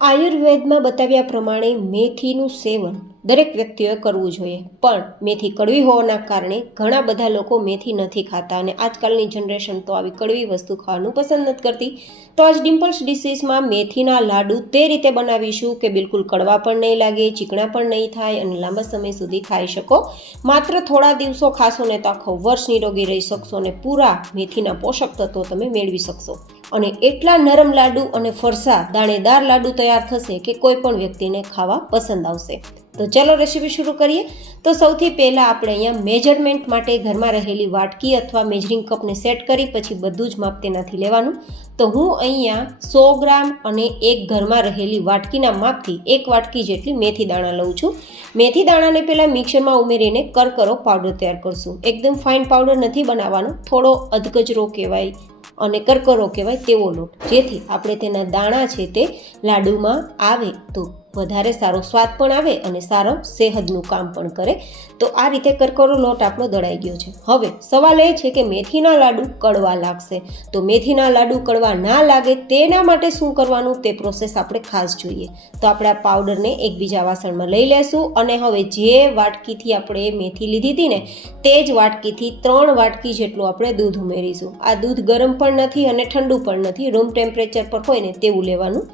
આયુર્વેદમાં બતાવ્યા પ્રમાણે મેથીનું સેવન દરેક વ્યક્તિઓએ કરવું જોઈએ, પણ મેથી કડવી હોવાના કારણે ઘણા બધા લોકો મેથી નથી ખાતા અને આજકાલની જનરેશન તો આવી કડવી વસ્તુ ખાવાનું પસંદ નથી કરતી. તો આજ ડિમ્પલ્સ ડિશીસમાં મેથીના લાડુ તે રીતે બનાવીશું કે બિલકુલ કડવા પણ નહીં લાગે, ચીકણા પણ નહીં થાય અને લાંબા સમય સુધી ખાઈ શકો. માત્ર થોડા દિવસો ખાશો ને તો આખો વર્ષ નિરોગી રહી શકશો અને પૂરા મેથીના પોષક તત્વો તમે મેળવી શકશો. અને એટલા નરમ લાડુ અને ફરસા દાણેદાર લાડુ તૈયાર થશે કે કોઈ પણ વ્યક્તિને ખાવા પસંદ આવશે. તો ચલો રેસીપી શરૂ કરીએ. તો સૌથી પહેલાં આપણે અહીંયા મેજરમેન્ટ માટે ઘરમાં રહેલી વાટકી અથવા મેજરિંગ કપને સેટ કરી પછી બધું જ માપ તેનાથી લેવાનું. તો હું અહીંયા 100 ગ્રામ અને એક ઘરમાં રહેલી વાટકીના માપથી 1 વાટકી જેટલી મેથી દાણા લઉં છું. મેથી દાણાને પહેલાં મિક્સરમાં ઉમેરીને કરકરો પાવડર તૈયાર કરશું. એકદમ ફાઇન પાવડર નથી બનાવવાનો, થોડો અધકચરો કહેવાય અને કરકરો કહેવાય તેવો લોટ, જેથી આપણે તેના દાણા છે તે લાડુમાં આવે તો વધારે સારો સ્વાદ પણ આવે અને સારો સેહતનું કામ પણ કરે. તો આ રીતે કરકરો લોટ આપણો દળાઈ ગયો છે. હવે સવાલ એ છે કે મેથીના લાડુ કડવા લાગશે, તો મેથીના લાડુ કડવા ના લાગે તેના માટે શું કરવાનું તે પ્રોસેસ આપણે ખાસ જોઈએ. તો આપણે આ પાવડરને એક બીજા વાસણમાં લઈ લેશું અને હવે જે વાટકીથી આપણે મેથી લીધી હતી ને તે જ વાટકીથી 3 વાટકી જેટલું આપણે દૂધ ઉમેરીશું. આ દૂધ ગરમ પણ નથી અને ઠંડુ પણ નથી, રૂમ ટેમ્પરેચર પર હોય ને તેવું લેવાનું.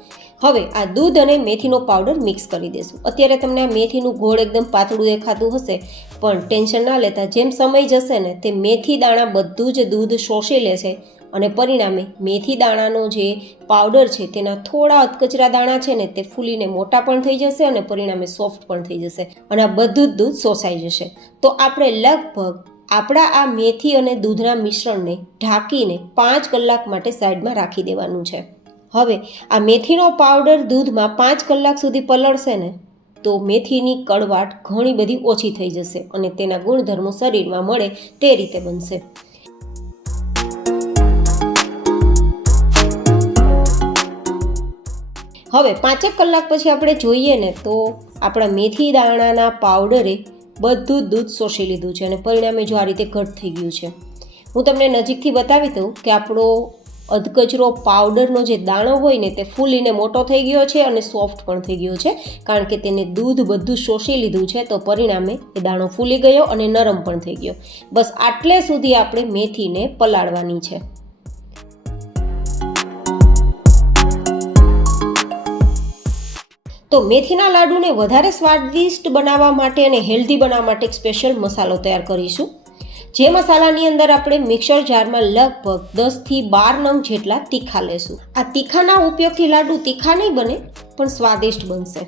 હવે આ દૂધ અને મેથીનો પાવડર મિક્સ કરી દેશું. અત્યારે તમને આ મેથીનું ગોળ એકદમ પાતળું દેખાતું હશે, પણ ટેન્શન ના લેતા, જેમ સમય જશે ને તે મેથી દાણા બધું જ દૂધ શોષી લેશે અને પરિણામે મેથી દાણાનો જે પાવડર છે તેના થોડા અધકચરા દાણા છે ને તે ફૂલીને મોટા પણ થઈ જશે અને પરિણામે સોફ્ટ પણ થઈ જશે અને આ બધું જ દૂધ શોષાઈ જશે. તો આપણે લગભગ આપણા આ મેથી અને દૂધના મિશ્રણને ઢાંકીને 5 કલાક માટે સાઈડમાં રાખી દેવાનું છે. હવે આ મેથીનો પાવડર દૂધમાં 5 કલાક સુધી પલળશે ને તો મેથીની કડવાટ ઘણી બધી ઓછી થઈ જશે અને તેના ગુણધર્મો શરીરમાં મળે તે રીતે બનશે. હવે 5 કલાક પછી આપણે જોઈએ ને તો આપણા મેથી દાણાના પાવડરે બધું દૂધ શોષી લીધું છે અને પરિણામે જો આ રીતે ઘટ થઈ ગયું છે. હું તમને નજીકથી બતાવી દઉં કે આપણો અધકચરો પાવડરનો જે દાણો હોય ને તે ફૂલીને મોટો થઈ ગયો છે અને સોફ્ટ પણ થઈ ગયો છે, કારણ કે તેને દૂધ બધું શોષી લીધું છે. તો પરિણામે એ દાણો ફૂલી ગયો અને નરમ પણ થઈ ગયો. બસ આટલે સુધી આપણે મેથીને પલાળવાની છે. તો મેથીના લાડુને વધારે સ્વાદિષ્ટ બનાવવા માટે અને હેલ્ધી બનાવવા માટે એક સ્પેશિયલ મસાલો તૈયાર કરીશું. જે મસાલાની અંદર આપણે મિક્સર જારમાં લગભગ 10 થી 12 નંગ જેટલા તીખા લેશું. આ તીખાના ઉપયોગથી લાડુ તીખા નહીં બને પણ સ્વાદિષ્ટ બનશે.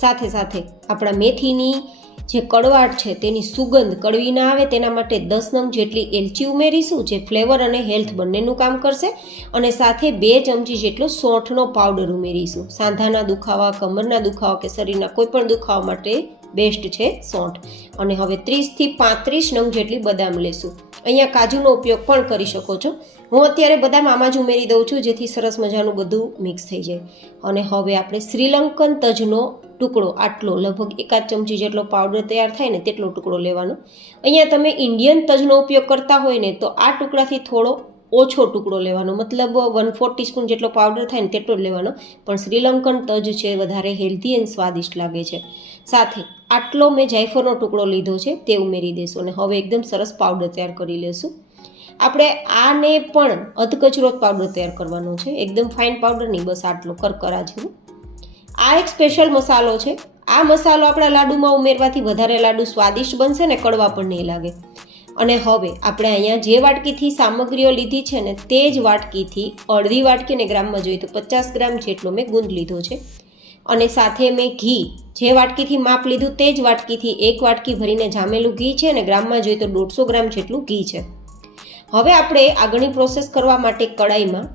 સાથે સાથે આપણા મેથીની જે કડવાટ છે તેની સુગંધ કડવી ના આવે તેના માટે 10 નંગ જેટલી એલચી ઉમેરીશું, જે ફ્લેવર અને હેલ્થ બંનેનું કામ કરશે. અને સાથે 2 ચમચી જેટલો સોંઠનો પાવડર ઉમેરીશું. સાંધાના દુખાવા, કમરના દુખાવા કે શરીરના કોઈ પણ દુખાવા માટે બેસ્ટ છે સોંઠ. અને હવે 30 થી 35 નંગ જેટલી બદામ લેશું. અહીંયા કાજુનો ઉપયોગ પણ કરી શકો છો. હું અત્યારે બદામ આમાં જ ઉમેરી દઉં છું જેથી સરસ મજાનું બધું મિક્સ થઈ જાય. અને હવે આપણે શ્રીલંકન તજનો ટુકડો આટલો લગભગ 1 ચમચી જેટલો પાવડર તૈયાર થાય ને તેટલો ટુકડો લેવાનો. અહીંયા તમે ઇન્ડિયન તજનો ઉપયોગ કરતા હોય ને તો આ ટુકડાથી થોડો ઓછો ટુકડો લેવાનો, મતલબ 1/4 ટીસ્પૂન જેટલો પાવડર થાય ને તેટલો જ લેવાનો. પણ શ્રીલંકન તજ છે વધારે હેલ્ધી અને સ્વાદિષ્ટ લાગે છે. સાથે આટલો મેં જાયફળનો ટુકડો લીધો છે તે ઉમેરી દેશું અને હવે એકદમ સરસ પાવડર તૈયાર કરી લેશું. આપણે આને પણ અધકચરો પાવડર તૈયાર કરવાનો છે, એકદમ ફાઇન પાવડર નહીં, બસ આટલો કરકરા જેવું. આ એક સ્પેશિયલ મસાલો છે. આ મસાલો આપણા લાડુમાં ઉમેરવાથી વધારે લાડુ સ્વાદિષ્ટ બનશે ને કડવા પણ નહીં લાગે. અને હવે આપણે અહીંયા જે વાટકીથી સામગ્રીઓ લીધી છે ને તે જ વાટકીથી અડધી વાટકી અને ગ્રામમાં જોઈએ તો 50 ગ્રામ જેટલો મેં ગુંદ લીધો છે. અને સાથે મેં ઘી જે વાટકીથી માપ લીધું તે જ વાટકીથી 1 વાટકી ભરીને જામેલું ઘી છે અને ગ્રામમાં જોઈએ તો 150 ગ્રામ જેટલું ઘી છે. હવે આપણે આગળની પ્રોસેસ કરવા માટે કડાઈમાં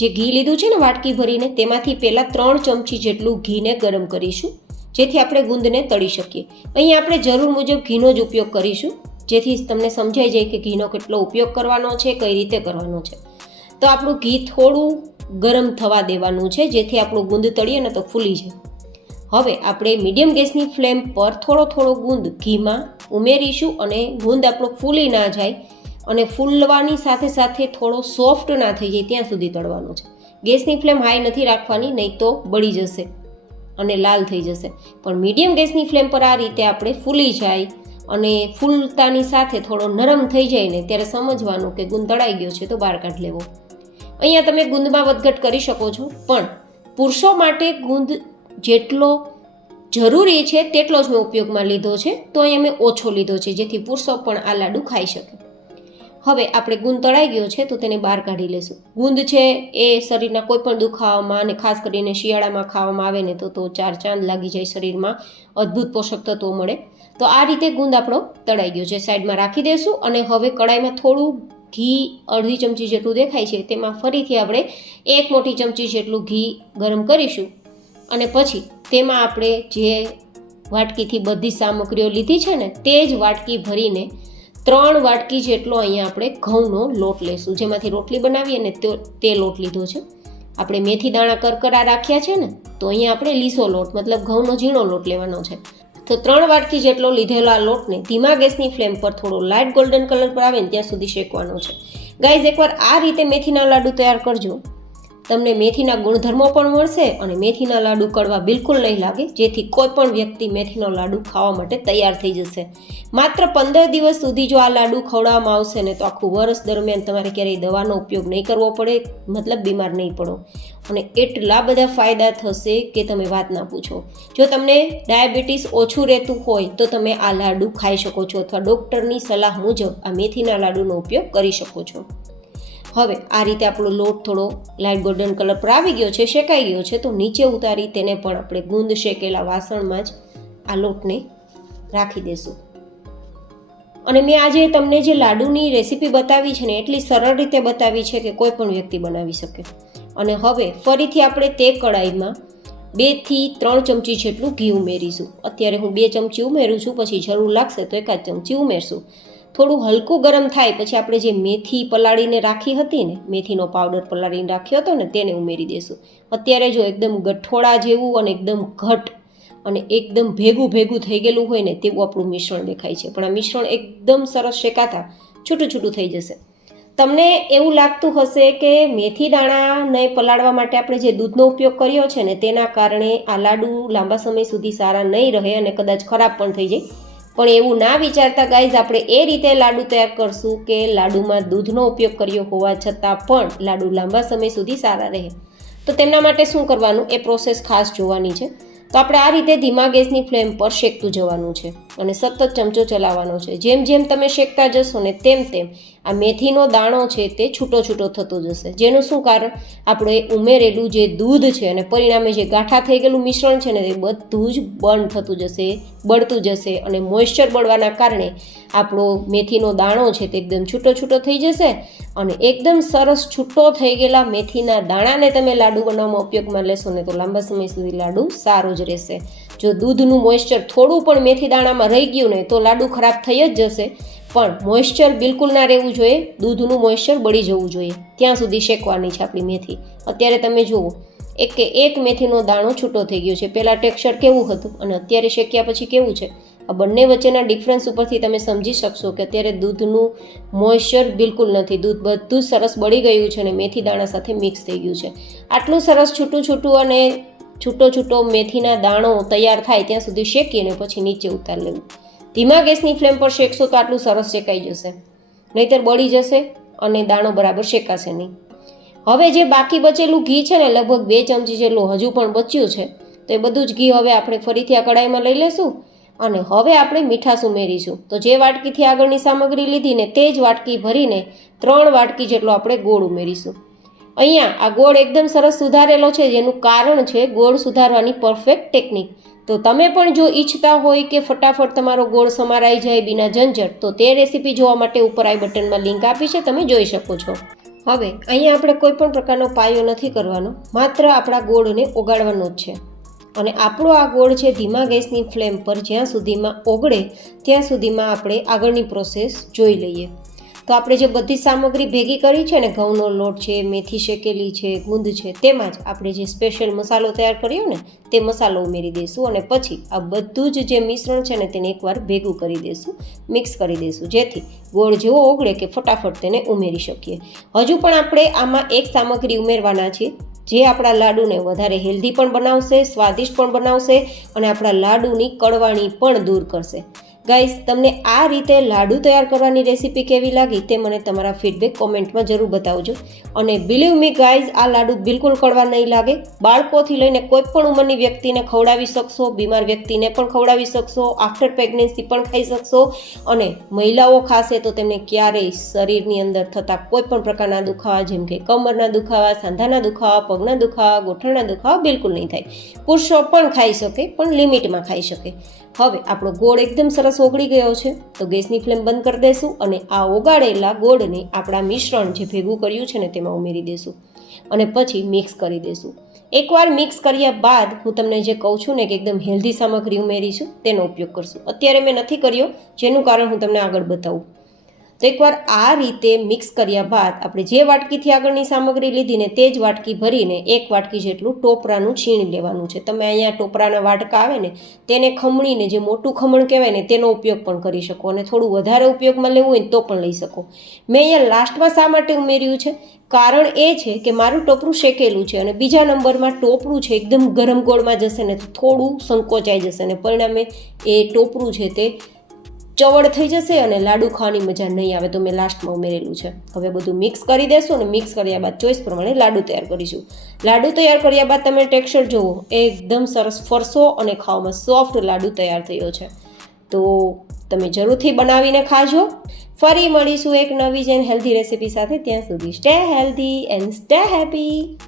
જે ઘી લીધું છે ને વાટકી ભરીને તેમાંથી પહેલાં 3 ચમચી જેટલું ઘીને ગરમ કરીશું, જેથી આપણે ગુંદને તળી શકીએ. અહીં આપણે જરૂર મુજબ ઘીનો જ ઉપયોગ કરીશું, જેથી તમને સમજાઈ જાય કે ઘીનો કેટલો ઉપયોગ કરવાનો છે, કઈ રીતે કરવાનો છે. તો આપણું ઘી થોડું ગરમ થવા દેવાનું છે જેથી આપણું ગુંદ તળીએ ને તો ફૂલી જાય. હવે આપણે મીડિયમ ગેસની ફ્લેમ પર થોડો ગુંદ ઘીમાં ઉમેરીશું અને ગુંદ આપણો ફૂલી ના જાય અને ફૂલવાની સાથે સાથે થોડો સોફ્ટ ના થઈ જાય ત્યાં સુધી તળવાનો છે. ગેસની ફ્લેમ હાઈ નથી રાખવાની, નહીં તો બળી જશે અને લાલ થઈ જશે. પણ મીડિયમ ગેસની ફ્લેમ પર આ રીતે આપણે ફૂલી જાય અને ફૂલતાની સાથે થોડો નરમ થઈ જાય ને ત્યારે સમજવાનું કે ગુંદ તળાઈ ગયો છે તો બહાર કાઢી લેવો. અહીંયા તમે ગુંદમાં વધઘટ કરી શકો છો, પણ પુરુષો માટે ગુંદ જેટલો જરૂરી છે તેટલો જ મેં ઉપયોગમાં લીધો છે, તો અહીંયા મેં ઓછો લીધો છે જેથી પુરુષો પણ આ લાડુ ખાઈ શકે. હવે આપણે ગુંદ તળાઈ ગયો છે તો તેને બહાર કાઢી લેશું. ગુંદ છે એ શરીરના કોઈ પણ દુખાવામાં અને ખાસ કરીને શિયાળામાં ખાવામાં આવે ને તો 4 ચાંદ લાગી જાય, શરીરમાં અદ્ભુત પોષક તત્વો મળે. તો આ રીતે ગુંદ આપણો તળાઈ ગયો છે, સાઈડમાં રાખી દઈશું. અને હવે કડાઈમાં થોડું ઘી, અડધી ચમચી જેટલું દેખાય છે તેમાં ફરીથી આપણે 1 મોટી ચમચી જેટલું ઘી ગરમ કરીશું. અને પછી તેમાં આપણે જે વાટકીથી બધી સામગ્રીઓ લીધી છે ને તે જ વાટકી ભરીને 3 વાટકી જેટલો અહીંયા આપણે ઘઉંનો લોટ લેશું, જેમાંથી રોટલી બનાવીએ ને તે લોટ લીધો છે. આપણે મેથી દાણા કરકરા રાખ્યા છે ને તો અહીંયા આપણે લીસો લોટ મતલબ ઘઉંનો ઝીણો લોટ લેવાનો છે. તો 3 વાટકી જેટલો લીધેલો આ લોટને ધીમા ગેસની ફ્લેમ પર થોડો લાઇટ ગોલ્ડન કલર પર આવે ને ત્યાં સુધી શેકવાનો છે. ગાઈઝ, એકવાર આ રીતે મેથીના લાડુ તૈયાર કરજો, તમને મેથીના ગુણધર્મો પણ મળશે અને મેથીના લાડુ કડવા બિલકુલ નહીં લાગે, જેથી કોઈ પણ વ્યક્તિ મેથીનો લાડુ ખાવા માટે તૈયાર થઈ જશે. માત્ર 15 દિવસ સુધી જો આ લાડુ ખવડાવવામાં આવશે ને તો આખું વર્ષ દરમિયાન તમારે ક્યારેય દવાનો ઉપયોગ નહીં કરવો પડે, મતલબ બીમાર નહીં પડો. અને એટલા બધા ફાયદા થશે કે તમે વાત ના પૂછો. જો તમને ડાયાબિટીસ ઓછું રહેતું હોય તો તમે આ લાડુ ખાઈ શકો છો અથવા ડૉક્ટરની સલાહ મુજબ આ મેથીના લાડુનો ઉપયોગ કરી શકો છો. હવે આ રીતે આપણો લોટ થોડો લાઇટ ગોલ્ડન કલર પર આવી ગયો છે, શેકાઈ ગયો છે, તો નીચે ઉતારી તેને પણ આપણે ગુંદ શેકેલા વાસણમાં જ આ લોટને રાખી દઈશું. અને મેં આજે તમને જે લાડુની રેસીપી બતાવી છે ને એટલી સરળ રીતે બતાવી છે કે કોઈ પણ વ્યક્તિ બનાવી શકે. અને હવે ફરીથી આપણે તે કડાઈમાં 2 થી 3 ચમચી જેટલું ઘી ઉમેરીશું. અત્યારે હું 2 ચમચી ઉમેરું છું, પછી જરૂર લાગશે તો 1 ચમચી ઉમેરશું. થોડું હલકું ગરમ થાય પછી આપણે જે મેથી પલાળીને રાખી હતી ને, મેથીનો પાવડર પલાળીને રાખ્યો હતો ને તેને ઉમેરી દઈશું. અત્યારે જો એકદમ ગઠોળા જેવું અને એકદમ ઘટ અને એકદમ ભેગું ભેગું થઈ ગયેલું હોય ને તેવું આપણું મિશ્રણ દેખાય છે, પણ આ મિશ્રણ એકદમ સરસ શેકાતા છૂટું છૂટું થઈ જશે. તમને એવું લાગતું હશે કે મેથી દાણાને પલાળવા માટે આપણે જે દૂધનો ઉપયોગ કર્યો છે ને તેના કારણે આ લાડુ લાંબા સમય સુધી સારા નહીં રહે અને કદાચ ખરાબ પણ થઈ જાય, પણ એવું ના વિચારતા ગાઈઝ, આપણે એ રીતે લાડુ તૈયાર કરશું કે લાડુમાં દૂધનો ઉપયોગ કર્યો હોવા છતાં પણ લાડુ લાંબા સમય સુધી સારા રહે. તો તેમના માટે શું કરવાનું એ પ્રોસેસ ખાસ જોવાની છે. તો આપણે આ રીતે ધીમા ગેસની ફ્લેમ પર શેકતું જવાનું છે અને સતત ચમચો ચલાવવાનો છે. જેમ જેમ તમે શેકતા જશો ને તેમ તેમ આ મેથીનો દાણો છે તે છૂટો છૂટો થતો જશે, જેનું શું કારણ, આપણે ઉમેરેલું જે દૂધ છે અને પરિણામે જે ગાંઠા થઈ ગયેલું મિશ્રણ છે ને તે બધું જ બર્ન થતું જશે, બળતું જશે અને મોઇશ્ચર બળવાના કારણે આપણો મેથીનો દાણો છે તે એકદમ છૂટો છૂટો થઈ જશે. અને એકદમ સરસ છૂટો થઈ ગયેલા મેથીના દાણાને તમે લાડુ બનાવવામાં ઉપયોગમાં લેશો ને તો લાંબા સમય સુધી લાડુ સારો જ રહેશે. જો દૂધનું મોઇશ્ચર થોડું પણ મેથી દાણામાં રહી ગયું ને તો લાડુ ખરાબ થઈ જ જશે, પણ મોઇશ્ચર બિલકુલ ના રહેવું જોઈએ, દૂધનું મોઇશ્ચર બળી જવું જોઈએ ત્યાં સુધી શેકવાની છે આપણી મેથી. અત્યારે તમે જુઓ એક મેથીનો દાણો છૂટો થઈ ગયો છે, પહેલાં ટેક્સચર કેવું હતું અને અત્યારે શેક્યા પછી કેવું છે. આ બંને વચ્ચેના ડિફરન્સ ઉપરથી તમે સમજી શકશો કે અત્યારે દૂધનું મોઇશ્ચર બિલકુલ નથી, દૂધ બધું સરસ બળી ગયું છે અને મેથી દાણા સાથે મિક્સ થઈ ગયું છે. આટલું સરસ છૂટું છૂટું અને છૂટો છૂટો મેથીના દાણો તૈયાર થાય ત્યાં સુધી શેકીને પછી નીચે ઉતાર લેવું. ધીમા ગેસની ફ્લેમ પર શેકશો તો આટલું સરસ શેકાઈ જશે, નહીંતર બળી જશે અને દાણો બરાબર શેકાશે નહીં. હવે જે બાકી બચેલું ઘી છે ને લગભગ 2 ચમચી જેટલું હજુ પણ બચ્યું છે, તો એ બધું જ ઘી હવે આપણે ફરીથી આ કડાઈમાં લઈ લેશું અને હવે આપણે મીઠાશ ઉમેરીશું. તો જે વાટકીથી આગળની સામગ્રી લીધી ને તે જ વાટકી ભરીને 3 વાટકી જેટલો આપણે ગોળ ઉમેરીશું. અહીંયા આ ગોળ એકદમ સરસ સુધારેલો છે, જેનું કારણ છે ગોળ સુધારવાની પરફેક્ટ ટેકનિક. તો તમે પણ જો ઈચ્છતા હોય કે ફટાફટ તમારો ગોળ સમારાઈ જાય વિના ઝંઝટ, તો તે રેસીપી જોવા માટે ઉપર આઈ બટનમાં લિંક આપી છે, તમે જોઈ શકો છો. હવે અહીંયા આપણે કોઈ પણ પ્રકારનો પાયો નથી કરવાનો, માત્ર આપણા ગોળને ઓગાળવાનો જ છે. અને આપણો આ ગોળ છે ધીમા ગેસની ફ્લેમ પર જ્યાં સુધીમાં ઓગળે ત્યાં સુધીમાં આપણે આગળની પ્રોસેસ જોઈ લઈએ. તો આપણે જે બધી સામગ્રી ભેગી કરી છે ને, ઘઉંનો લોટ છે, મેથી શેકેલી છે, ગુંદ છે, તેમાં જ આપણે જે સ્પેશિયલ મસાલો તૈયાર કર્યો ને તે મસાલો ઉમેરી દઈશું અને પછી આ બધું જ જે મિશ્રણ છે ને તેને એકવાર ભેગું કરી દઈશું, મિક્સ કરી દઈશું, જેથી ગોળ જેવો ઓગળે કે ફટાફટ તેને ઉમેરી શકીએ. હજુ પણ આપણે આમાં એક સામગ્રી ઉમેરવાના છે, જે આપણા લાડુને વધારે હેલ્ધી પણ બનાવશે, સ્વાદિષ્ટ પણ બનાવશે અને આપણા લાડુની કડવાણી પણ દૂર કરશે. ગાઈઝ, તમને આ રીતે લાડુ તૈયાર કરવાની રેસીપી કેવી લાગી તે મને તમારા ફીડબેક કોમેન્ટમાં જરૂર બતાવજો. અને બિલીવ મી ગાઈઝ, આ લાડુ બિલકુલ કડવા નહીં લાગે. બાળકોથી લઈને કોઈ પણ ઉંમરની વ્યક્તિને ખવડાવી શકશો, બીમાર વ્યક્તિને પણ ખવડાવી શકશો, આફ્ટર પ્રેગ્નન્સી પણ ખાઈ શકશો. અને મહિલાઓ ખાશે તો તેમને ક્યારેય શરીરની અંદર થતા કોઈ પણ પ્રકારના દુખાવા, જેમ કે કમરના દુખાવા, સાંધાના દુખાવા, પગના દુખાવા, ગોઠણના દુખાવા બિલકુલ નહીં થાય. પુરુષો પણ ખાઈ શકે, પણ લિમિટમાં ખાઈ શકે. હવે આપણો ગોળ એકદમ સરસ ઓગળી ગયો છે, તો ગેસની ફ્લેમ બંધ કરી દઈશું અને આ ઓગાળેલા ગોળને આપણા મિશ્રણ જે ભેગું કર્યું છે ને તેમાં ઉમેરી દઈશું અને પછી મિક્સ કરી દઈશું. એકવાર મિક્સ કર્યા બાદ હું તમને જે કહું છું ને કે એકદમ હેલ્ધી સામગ્રી ઉમેરીશું, તેનો ઉપયોગ કરશું. અત્યારે મેં નથી કર્યો, જેનું કારણ હું તમને આગળ બતાવું. તો એકવાર આ રીતે મિક્સ કર્યા બાદ આપણે જે વાટકીથી આગળની સામગ્રી લીધી ને તે જ વાટકી ભરીને 1 વાટકી જેટલું ટોપરાનું છીણ લેવાનું છે. તમે અહીંયા ટોપરાના વાટકા આવે ને તેને ખમણીને, જે મોટું ખમણ કહેવાય ને, તેનો ઉપયોગ પણ કરી શકો અને થોડું વધારે ઉપયોગમાં લેવું હોય ને તો પણ લઈ શકો. મેં અહીંયા લાસ્ટમાં શા માટે ઉમેર્યું છે? કારણ એ છે કે મારું ટોપરું શેકેલું છે અને બીજા નંબરમાં ટોપરું છે એકદમ ગરમ ગોળમાં જશે ને થોડું સંકોચાઈ જશે અને પરિણામે એ ટોપરું છે તે ચવડ થઈ જશે અને લાડુ ખાવાની મજા નહીં આવે, તો મેં લાસ્ટમાં ઉમેરેલું છે. હવે બધું મિક્સ કરી દેશું અને મિક્સ કર્યા બાદ ચોઈસ પ્રમાણે લાડુ તૈયાર કરીશું. લાડુ તૈયાર કર્યા બાદ તમે ટેક્સચર જુઓ, એકદમ સરસ ફરસો અને ખાવામાં સોફ્ટ લાડુ તૈયાર થયો છે. તો તમે જરૂરથી બનાવીને ખાજો. ફરી મળીશું એક નવી જ હેલ્ધી રેસીપી સાથે. ત્યાં સુધી stay healthy and stay happy.